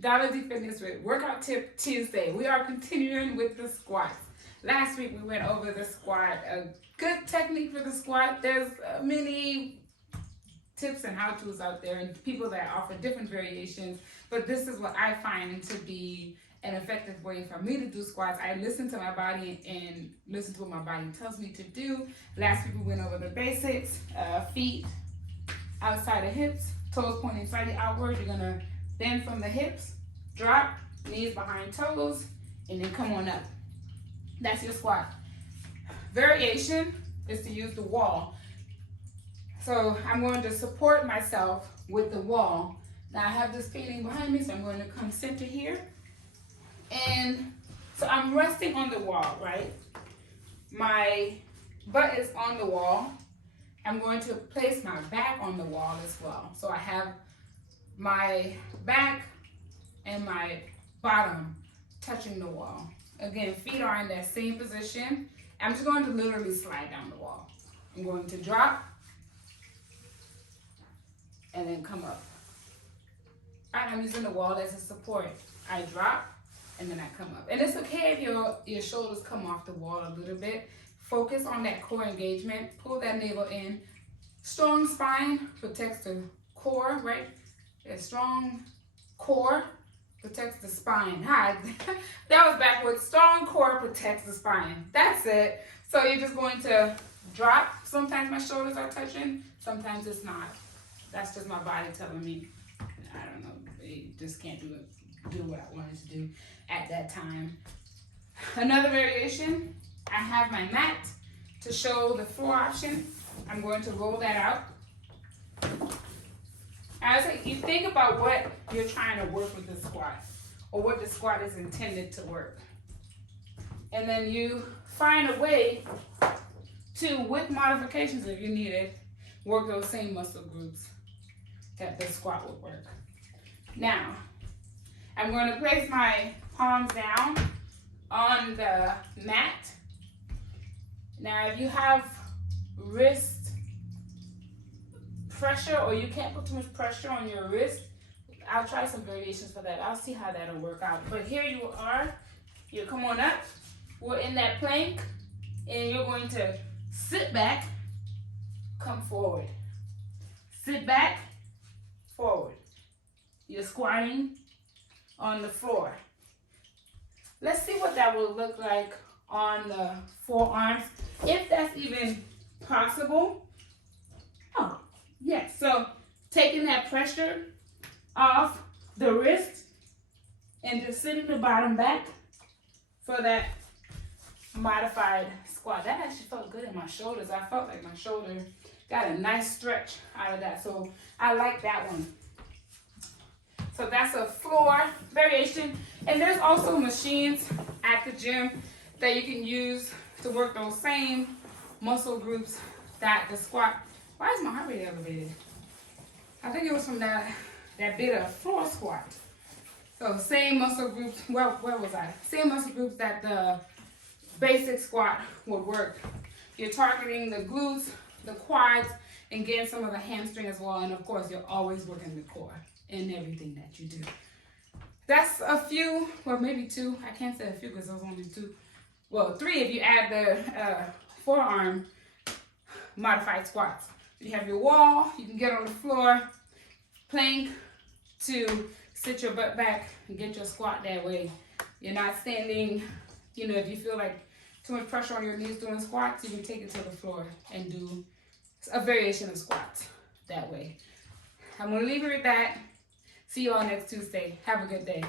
DalaDFitness with Workout Tip Tuesday. We are continuing with the squats. Last week we went over the squat, a good technique for the squat. There's many tips and how-tos out there and people that offer different variations, but this is what I find to be an effective way for me to do squats. I listen to my body and listen to what my body tells me to do. Last week we went over the basics, feet outside the hips, toes pointing slightly outward. You're gonna bend from the hips, drop, knees behind toes, and then come on up. That's your squat. Variation is to use the wall. So I'm going to support myself with the wall. Now I have this painting behind me, so I'm going to come center here. And so I'm resting on the wall, right? My butt is on the wall. I'm going to place my back on the wall as well. So I have my back and my bottom touching the wall. Again, feet are in that same position. I'm just going to literally slide down the wall. I'm going to drop and then come up. All right, I'm using the wall as a support. I drop and then I come up. And it's okay if your shoulders come off the wall a little bit. Focus on that core engagement. Pull that navel in. Strong spine protects the core, right? A strong core protects the spine. Hi, that was backwards. Strong core protects the spine. That's it. So you're just going to drop. Sometimes my shoulders are touching. Sometimes it's not. That's just my body telling me, I don't know, you just can't do what I wanted to do at that time. Another variation, I have my mat to show the floor option. I'm going to roll that out. As you think about what you're trying to work with the squat, or what the squat is intended to work. And then you find a way to, with modifications if you need it, work those same muscle groups that the squat would work. Now, I'm going to place my palms down on the mat. Now, if you have wrist pressure or you can't put too much pressure on your wrist, I'll try some variations for that. I'll see how that'll work out. But here you are. You come on up. We're in that plank, and you're going to sit back, come forward. Sit back, forward. You're squatting on the floor. Let's see what that will look like on the forearms, if that's even possible. Oh, yes. So taking that pressure off the wrist and just sitting the bottom back for that modified squat. That actually felt good in my shoulders. I felt like my shoulder got a nice stretch out of that. So I like that one. So that's a floor variation. And there's also machines at the gym that you can use to work those same muscle groups that the squat. Why is my heart rate elevated? I think it was from that bit of floor squat. So same muscle groups, where was I? Same muscle groups that the basic squat would work. You're targeting the glutes, the quads, and getting some of the hamstring as well. And of course, you're always working the core in everything that you do. That's a few, or maybe two. I can't say a few because there's only two. Well, three if you add the forearm modified squats. You have your wall, you can get on the floor, plank to sit your butt back and get your squat that way. You're not standing, if you feel like too much pressure on your knees doing squats, you can take it to the floor and do a variation of squats that way. I'm going to leave you with that. See you all next Tuesday. Have a good day.